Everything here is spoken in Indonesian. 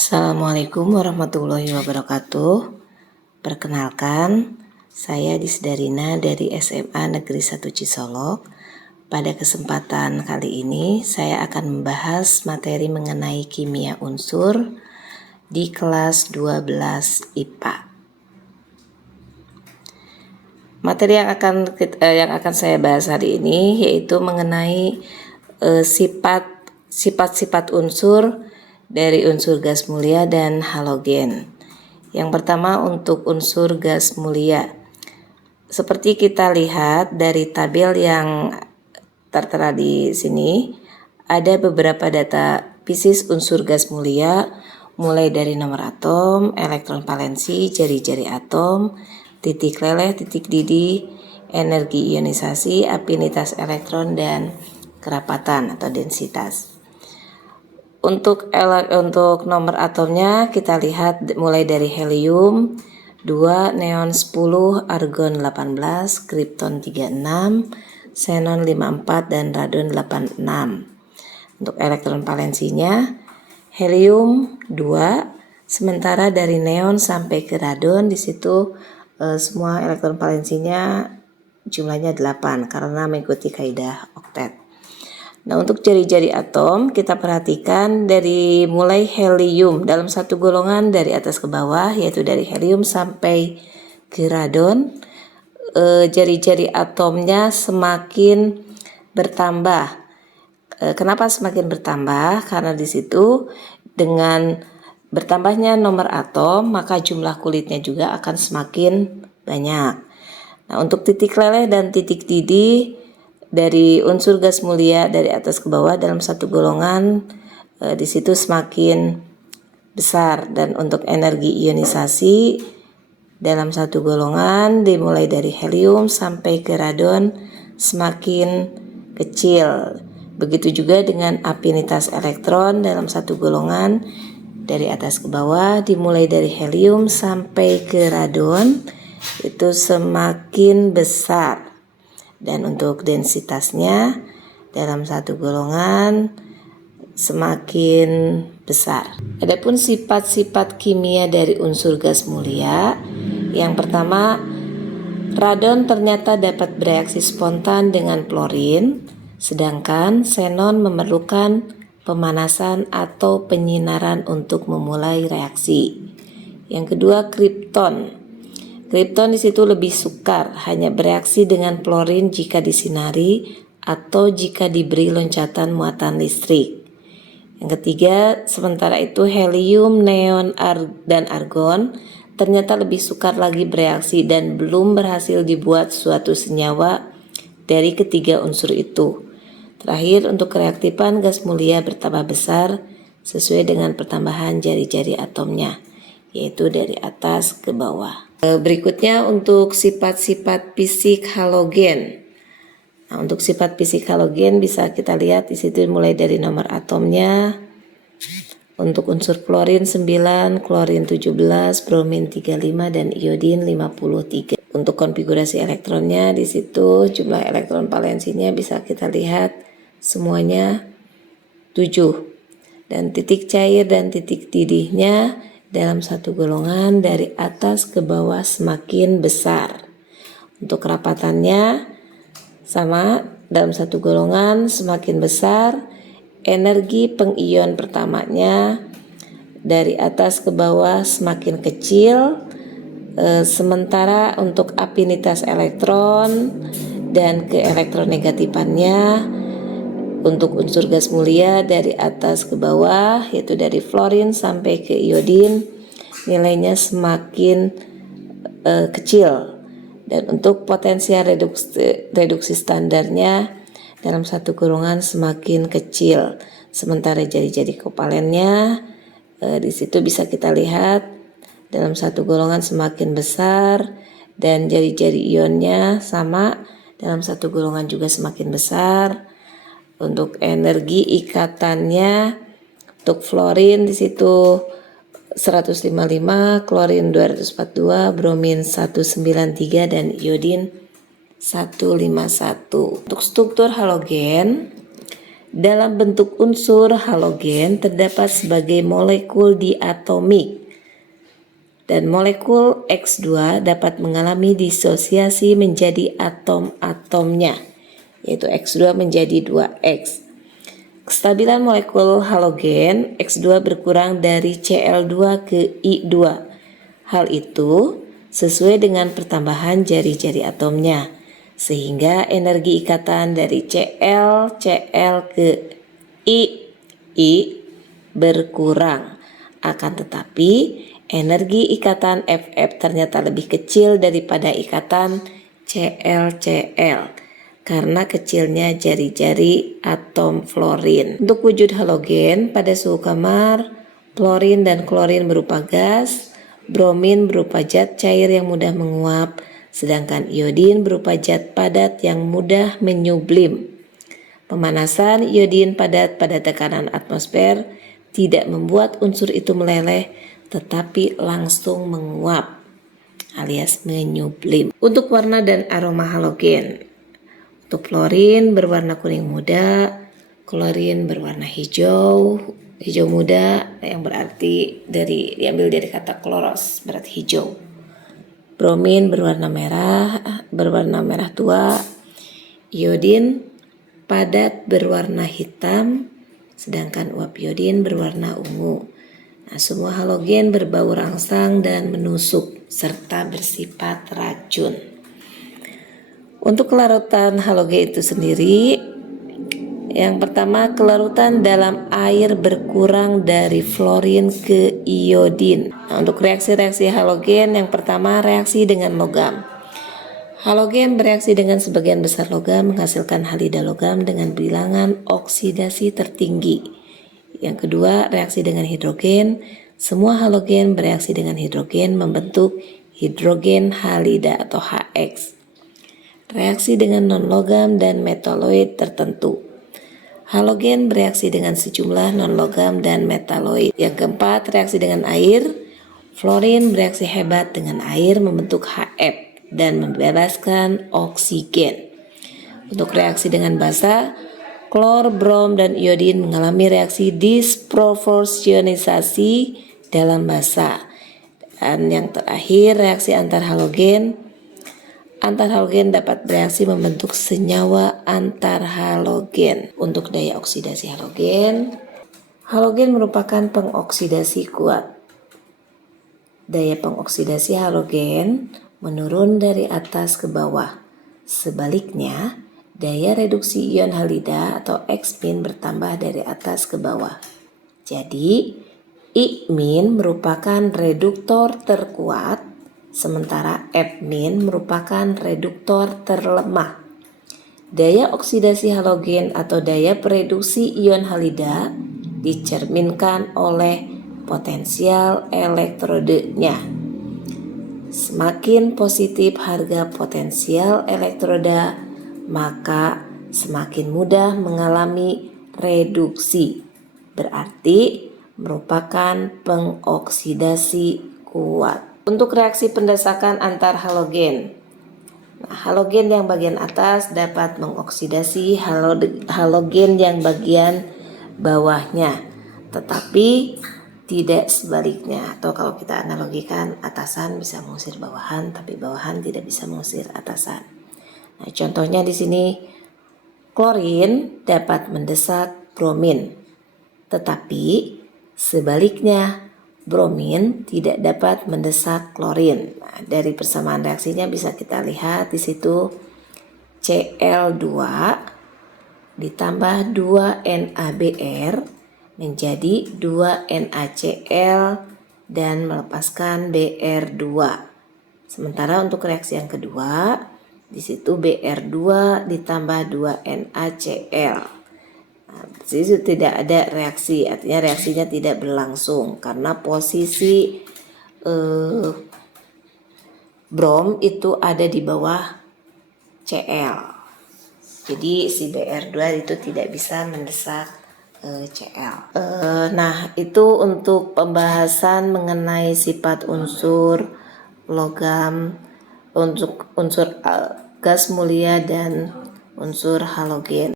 Assalamualaikum warahmatullahi wabarakatuh. Perkenalkan, saya Disdarina dari SMA Negeri 1 Cisolok. Pada kesempatan kali ini, saya akan membahas materi mengenai kimia unsur di kelas 12 IPA. Materi yang akan saya bahas hari ini yaitu mengenai sifat-sifat unsur dari unsur gas mulia dan halogen. Yang pertama untuk unsur gas mulia. Seperti kita lihat dari tabel yang tertera di sini, ada beberapa data fisis unsur gas mulia mulai dari nomor atom, elektron valensi, jari-jari atom, titik leleh, titik didih, energi ionisasi, afinitas elektron, dan kerapatan atau densitas. Untuk nomor atomnya kita lihat mulai dari helium 2, neon 10, argon 18, kripton 36, xenon 54, dan radon 86. Untuk elektron valensinya helium 2, sementara dari neon sampai ke radon di situ semua elektron valensinya jumlahnya 8 karena mengikuti kaidah oktet. Nah, untuk jari-jari atom kita perhatikan dari mulai helium dalam satu golongan dari atas ke bawah, yaitu dari helium sampai ke radon, jari-jari atomnya semakin bertambah. Kenapa semakin bertambah? Karena di situ dengan bertambahnya nomor atom maka jumlah kulitnya juga akan semakin banyak. Nah, untuk titik leleh dan titik didih dari unsur gas mulia dari atas ke bawah dalam satu golongan di situ semakin besar, dan untuk energi ionisasi dalam satu golongan dimulai dari helium sampai ke radon semakin kecil. Begitu juga dengan afinitas elektron dalam satu golongan dari atas ke bawah dimulai dari helium sampai ke radon itu semakin besar. Dan untuk densitasnya dalam satu golongan semakin besar. Adapun sifat-sifat kimia dari unsur gas mulia, yang pertama, radon ternyata dapat bereaksi spontan dengan klorin, sedangkan xenon memerlukan pemanasan atau penyinaran untuk memulai reaksi. Yang kedua, kripton. Kripton di situ lebih sukar, hanya bereaksi dengan klorin jika disinari atau jika diberi loncatan muatan listrik. Yang ketiga, sementara itu helium, neon, dan argon ternyata lebih sukar lagi bereaksi dan belum berhasil dibuat suatu senyawa dari ketiga unsur itu. Terakhir, untuk kereaktifan gas mulia bertambah besar sesuai dengan pertambahan jari-jari atomnya, yaitu dari atas ke bawah. Berikutnya untuk sifat-sifat fisik halogen. Nah, untuk sifat fisik halogen bisa kita lihat di situ mulai dari nomor atomnya. Untuk unsur klorin 9, klorin 17, bromin 35, dan iodin 53. Untuk konfigurasi elektronnya di situ jumlah elektron valensinya bisa kita lihat semuanya 7. Dan titik cair dan titik didihnya dalam satu golongan dari atas ke bawah semakin besar. Untuk kerapatannya sama, dalam satu golongan semakin besar. Energi pengion pertamanya dari atas ke bawah semakin kecil. Sementara untuk afinitas elektron dan ke elektronegatifannya untuk unsur gas mulia dari atas ke bawah, yaitu dari fluorin sampai ke iodin, nilainya semakin kecil. Dan untuk potensial reduksi standarnya dalam satu golongan semakin kecil. Sementara jari-jari kovalennya di situ bisa kita lihat dalam satu golongan semakin besar, dan jari-jari ionnya sama dalam satu golongan juga semakin besar. Untuk energi ikatannya, untuk fluorin di situ 155, klorin 242, bromin 193, dan iodin 151. Untuk struktur halogen dalam bentuk unsur halogen terdapat sebagai molekul diatomik, dan molekul X2 dapat mengalami disosiasi menjadi atom-atomnya, yaitu X2 menjadi 2X. Kestabilan molekul halogen X2 berkurang dari Cl2 ke I2. Hal itu sesuai dengan pertambahan jari-jari atomnya, sehingga energi ikatan dari Cl ke I berkurang. Akan tetapi energi ikatan Ff ternyata lebih kecil daripada ikatan Cl karena kecilnya jari-jari atom fluorin. Untuk wujud halogen pada suhu kamar, fluorin dan klorin berupa gas, bromin berupa zat cair yang mudah menguap, sedangkan iodin berupa zat padat yang mudah menyublim. Pemanasan iodin padat pada tekanan atmosfer tidak membuat unsur itu meleleh, tetapi langsung menguap alias menyublim. Untuk warna dan aroma halogen, untuk fluorin berwarna kuning muda, klorin berwarna hijau muda, yang berarti diambil dari kata kloros, berarti hijau. Bromin berwarna merah tua, iodin padat berwarna hitam, sedangkan uap iodin berwarna ungu. Nah, semua halogen berbau rangsang dan menusuk serta bersifat racun. Untuk kelarutan halogen itu sendiri, yang pertama, kelarutan dalam air berkurang dari fluorin ke iodin. Nah, untuk reaksi-reaksi halogen, yang pertama reaksi dengan logam. Halogen bereaksi dengan sebagian besar logam menghasilkan halida logam dengan bilangan oksidasi tertinggi. Yang kedua, reaksi dengan hidrogen. Semua halogen bereaksi dengan hidrogen membentuk hidrogen halida atau HX. Reaksi dengan non-logam dan metaloid tertentu. Halogen bereaksi dengan sejumlah non-logam dan metaloid. Yang keempat, reaksi dengan air. Fluorin bereaksi hebat dengan air membentuk HF dan membebaskan oksigen. Untuk reaksi dengan basa, klor, brom, dan iodin mengalami reaksi disproporsionisasi dalam basa. Dan yang terakhir, reaksi antar halogen dapat bereaksi membentuk senyawa antar halogen. Untuk daya oksidasi halogen merupakan pengoksidasi kuat. Daya pengoksidasi halogen menurun dari atas ke bawah. Sebaliknya, daya reduksi ion halida atau X- bertambah dari atas ke bawah. Jadi, I- merupakan reduktor terkuat, sementara F- merupakan reduktor terlemah. Daya oksidasi halogen atau daya pereduksi ion halida dicerminkan oleh potensial elektrodenya. Semakin positif harga potensial elektroda, maka semakin mudah mengalami reduksi, berarti merupakan pengoksidasi kuat. Untuk reaksi pendesakan antar halogen, halogen yang bagian atas dapat mengoksidasi halogen yang bagian bawahnya, tetapi tidak sebaliknya. Atau kalau kita analogikan, atasan bisa mengusir bawahan, tapi bawahan tidak bisa mengusir atasan. Nah, contohnya di sini, klorin dapat mendesak bromin, tetapi sebaliknya bromin tidak dapat mendesak klorin. Nah, dari persamaan reaksinya bisa kita lihat di situ Cl2 ditambah 2 NaBr menjadi 2 NaCl dan melepaskan Br2. Sementara untuk reaksi yang kedua, di situ Br2 ditambah 2 NaCl. Nah, di situ tidak ada reaksi, artinya reaksinya tidak berlangsung karena posisi brom itu ada di bawah Cl. Jadi si Br2 itu tidak bisa mendesak Cl. Nah, itu untuk pembahasan mengenai sifat unsur logam, untuk unsur gas mulia dan unsur halogen.